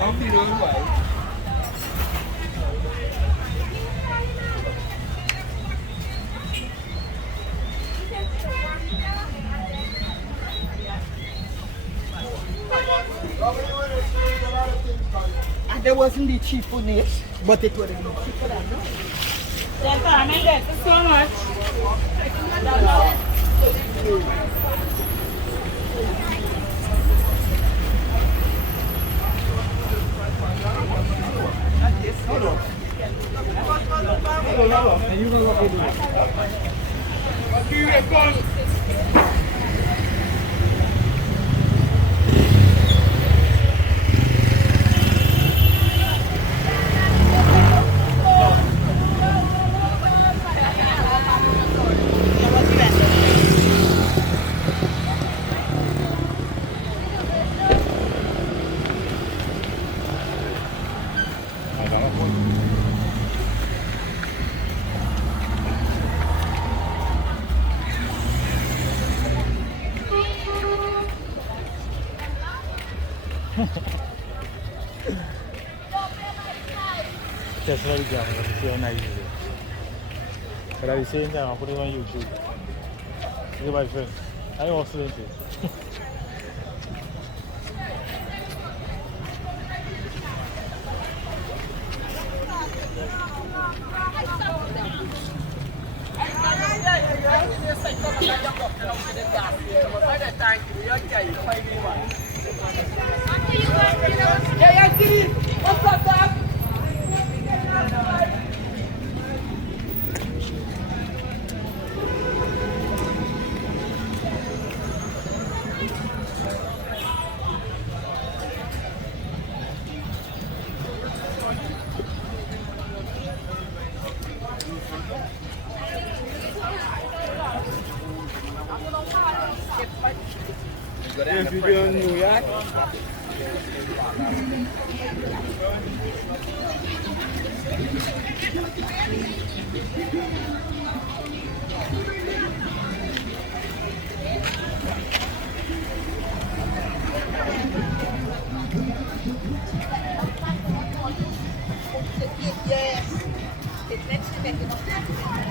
Không đi đường vậy. And there wasn't the cheap on it, but it would have been cheaper than no. Gentlemen, thank you so much. Hold on. Hold on. And you know what we do. I'll give you a gun. That's what it's done. It's so nice. But at the same time, I'll put it on YouTube. Look at my friend. I also into it. If you're in New York, Yes. It's next to make it.